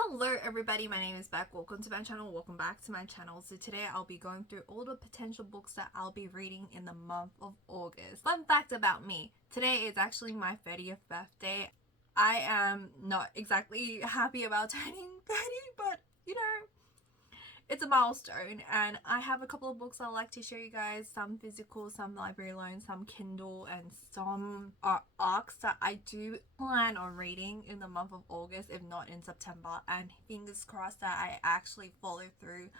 Hello everybody, my name is Beck. Welcome to my channel. Welcome back to my channel. So today I'll be going through all the potential books that I'll be reading in the month of August. Fun fact about me, today is actually my 30th birthday. I am not exactly happy about turning 30, but you know, it's a milestone, and I have a couple of books I'd like to show you guys. Some physical, some library loan, some Kindle, and some are ARCs that I do plan on reading in the month of August, if not in September. And fingers crossed that I actually follow through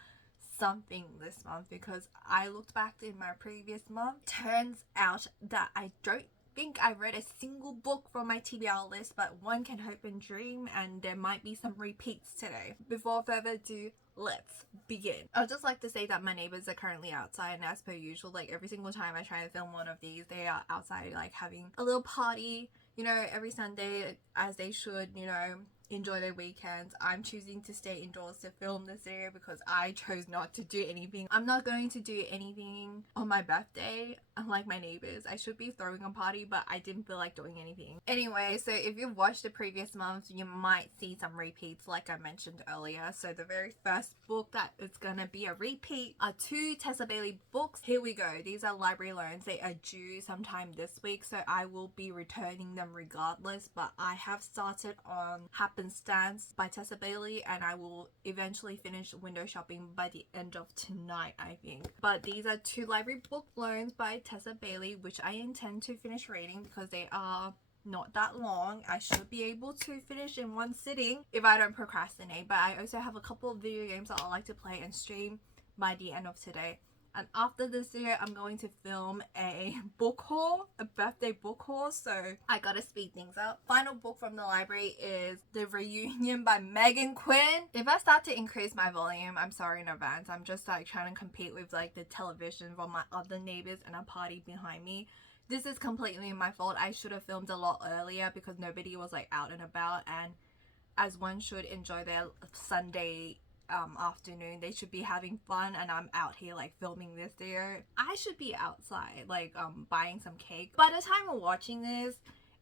something this month, because I looked back in my previous month. Turns out that I don't think I read a single book from my TBR list, but one can hope and dream, and there might be some repeats today. Before further ado, let's begin. I'd just like to say that my neighbors are currently outside, and as per usual, like every single time I try to film one of these, they are outside like having a little party, you know, every Sunday, as they should, you know, enjoy their weekends. I'm choosing to stay indoors to film this video because I chose not to do anything. I'm not going to do anything on my birthday, unlike my neighbors. I should be throwing a party, but I didn't feel like doing anything. Anyway, so if you've watched the previous months, you might see some repeats like I mentioned earlier. So the very first book that is gonna be a repeat are two Tessa Bailey books. Here we go. These are library loans. They are due sometime this week, so I will be returning them regardless, but I have started on Happenstance by Tessa Bailey, and I will eventually finish window shopping by the end of tonight, I think. But these are two library book loans by Tessa Bailey, which I intend to finish reading because they are not that long. I should be able to finish in one sitting if I don't procrastinate. But I also have a couple of video games that I like to play and stream by the end of today. And after this video, I'm going to film a book haul, a birthday book haul, so I gotta speed things up. Final book from the library is The Reunion by Megan Quinn. If I start to increase my volume, I'm sorry in advance. I'm just like trying to compete with like the television from my other neighbors and a party behind me. This is completely my fault. I should have filmed a lot earlier because nobody was like out and about, and as one should enjoy their Sunday afternoon, they should be having fun, and I'm out here like filming this video. I should be outside like buying some cake. By the time we're watching this,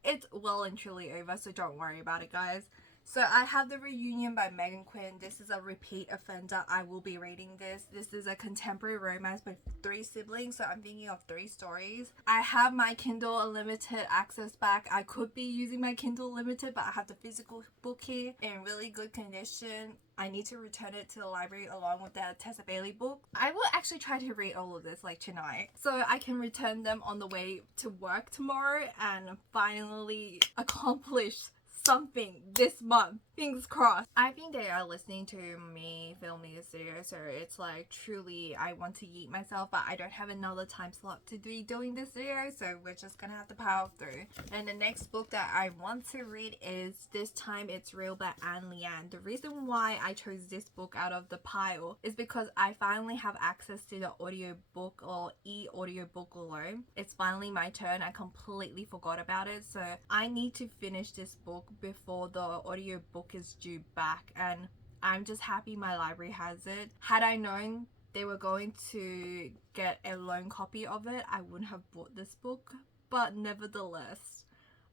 it's well and truly over, so don't worry about it, guys. So I have The Reunion by Megan Quinn. This is a repeat offender. I will be reading this. This is a contemporary romance with 3 siblings, so I'm thinking of 3 stories. I have my Kindle Unlimited access back. I could be using my Kindle Limited, but I have the physical book here in really good condition. I need to return it to the library along with the Tessa Bailey book. I will actually try to read all of this like tonight, so I can return them on the way to work tomorrow and finally accomplish something this month. Fingers crossed. I think they are listening to me filming this video, so it's like truly I want to yeet myself, but I don't have another time slot to be doing this video, so we're just gonna have to power through. And the next book that I want to read is This Time It's Real by Anne Leanne. The reason why I chose this book out of the pile is because I finally have access to the audiobook or e-audiobook alone. It's finally my turn. I completely forgot about it, so I need to finish this book before the audiobook is due back, and I'm just happy my library has it. Had I known they were going to get a loan copy of it, I wouldn't have bought this book, but nevertheless,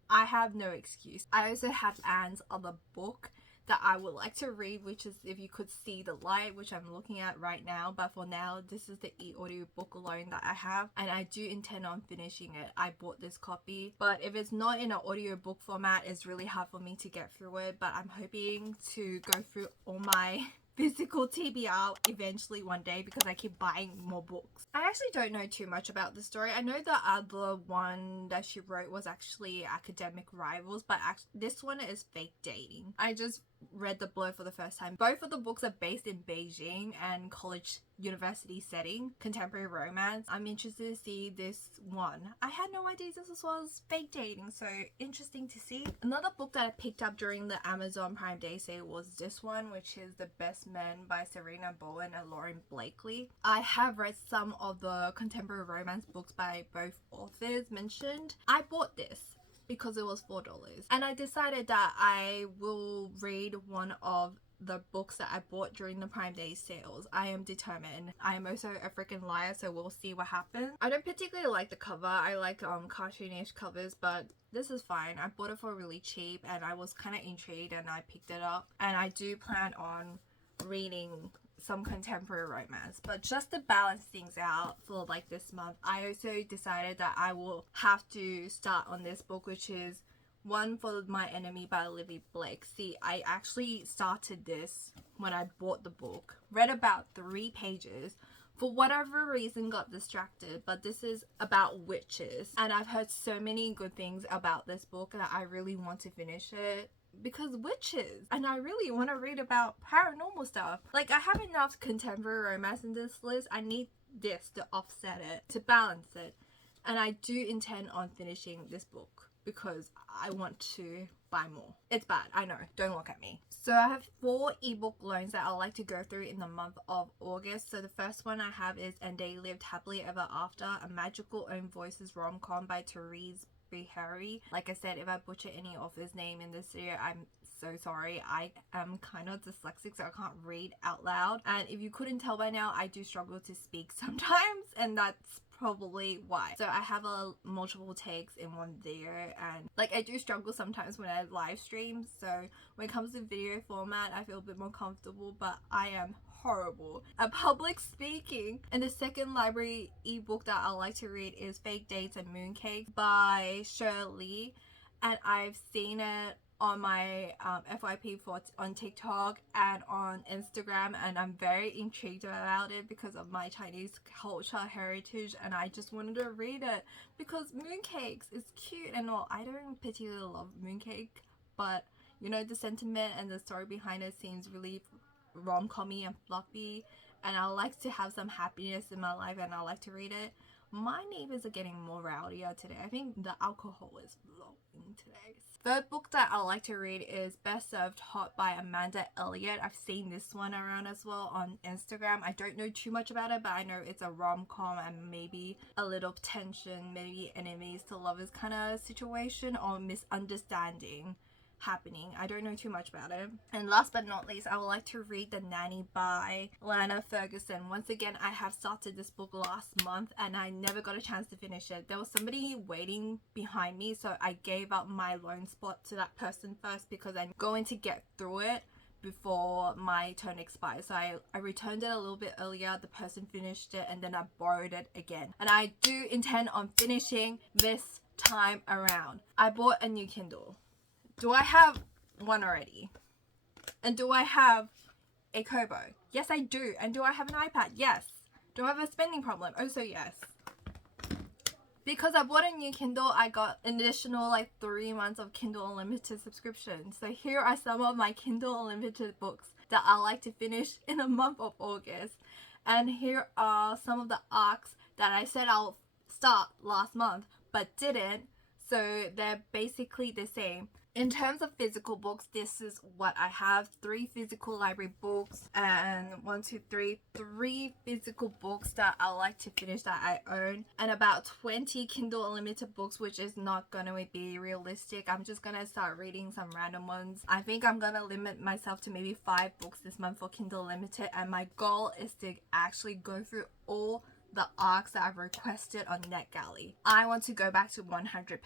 I have no excuse. I also have Anne's other book that I would like to read, which is If You Could See the Light, which I'm looking at right now, but for now this is the e-audio book alone that I have, and I do intend on finishing it. I bought this copy, but if it's not in an audiobook format, it's really hard for me to get through it, but I'm hoping to go through all my physical TBR eventually one day because I keep buying more books. I actually don't know too much about the story. I know the other one that she wrote was actually Academic Rivals, but this one is fake dating. I just read the blurb for the first time. Both of the books are based in Beijing and college university setting, contemporary romance. I'm interested to see this one. I had no idea this was fake dating, so interesting to see. Another book that I picked up during the Amazon Prime Day sale was this one, which is The Best Men by Serena Bowen and Lauren Blakely. I have read some of the contemporary romance books by both authors mentioned. I bought this because it was $4. And I decided that I will read one of the books that I bought during the Prime Day sales. I am determined. I am also a freaking liar, so we'll see what happens. I don't particularly like the cover. I like cartoonish covers, but this is fine. I bought it for really cheap and I was kind of intrigued and I picked it up. And I do plan on reading some contemporary romance, but just to balance things out for like this month, I also decided that I will have to start on this book, which is One for My Enemy by Olivia Blake. See, I actually started this when I bought the book, read about 3 pages, for whatever reason got distracted, but this is about witches and I've heard so many good things about this book that I really want to finish it because witches, and I really want to read about paranormal stuff. Like, I have enough contemporary romance in this list. I need this to offset it, to balance it, and I do intend on finishing this book because I want to buy more. It's bad, I know, don't look at me. So I have 4 ebook loans that I'd like to go through in the month of August. So the first one I have is And They Lived Happily Ever After, a magical own voices rom-com by Therese Harry. Like I said, if I butcher any author's name in this video, I'm so sorry. I am kind of dyslexic, so I can't read out loud, and if you couldn't tell by now, I do struggle to speak sometimes, and that's probably why. So I have multiple takes in one video, and like I do struggle sometimes when I live stream, so when it comes to video format I feel a bit more comfortable, but I am horrible at public speaking. And the second library ebook that I like to read is Fake Dates and Mooncakes by Shirley, and I've seen it on my FYP on TikTok and on Instagram, and I'm very intrigued about it because of my Chinese culture heritage, and I just wanted to read it because mooncakes is cute and all. I don't particularly love mooncake, but you know, the sentiment and the story behind it seems really rom-commy and fluffy, and I like to have some happiness in my life and I like to read it. My neighbors are getting more rowdier today. I think the alcohol is blowing today. Third book that I like to read is Best Served Hot by Amanda Elliott. I've seen this one around as well on Instagram. I don't know too much about it, but I know it's a rom-com and maybe a little tension, maybe enemies to lovers kind of situation or misunderstanding happening. I don't know too much about it. And last but not least, I would like to read The Nanny by Lana Ferguson. Once again, I have started this book last month and I never got a chance to finish it. There was somebody waiting behind me, so I gave up my loan spot to that person first because I'm going to get through it before my turn expires. So I returned it a little bit earlier, the person finished it, and then I borrowed it again. And I do intend on finishing this time around. I bought a new Kindle. Do I have one already? And do I have a Kobo? Yes, I do. And do I have an iPad? Yes. Do I have a spending problem? Also, yes. Because I bought a new Kindle, I got an additional like 3 months of Kindle Unlimited subscription. So here are some of my Kindle Unlimited books that I like to finish in the month of August. And here are some of the arcs that I said I'll start last month, but didn't. So they're basically the same. In terms of physical books, this is what I have. 3 physical library books and 3 physical books that I like to finish that I own, and about 20 Kindle Unlimited books, which is not going to be realistic. I'm just going to start reading some random ones. I think I'm going to limit myself to maybe 5 books this month for Kindle Unlimited, and my goal is to actually go through all the arcs that I've requested on NetGalley. I want to go back to 100%,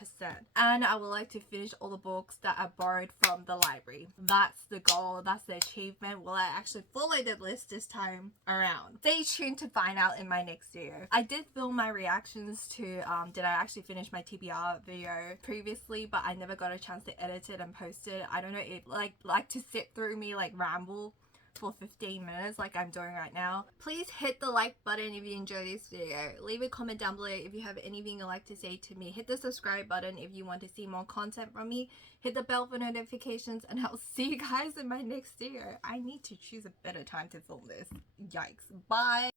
and I would like to finish all the books that I borrowed from the library. That's the goal, that's the achievement. Will I actually follow the list this time around? Stay tuned to find out in my next video. I did film my reactions to did I actually finish my TBR video previously, but I never got a chance to edit it and post it. I don't know, it like to sit through me like ramble for 15 minutes like I'm doing right now. Please hit the like button if you enjoy this video. Leave a comment down below if you have anything you'd like to say to me. Hit the subscribe button if you want to see more content from me. Hit the bell for notifications, and I'll see you guys in my next video. I need to choose a better time to film this. Yikes. Bye.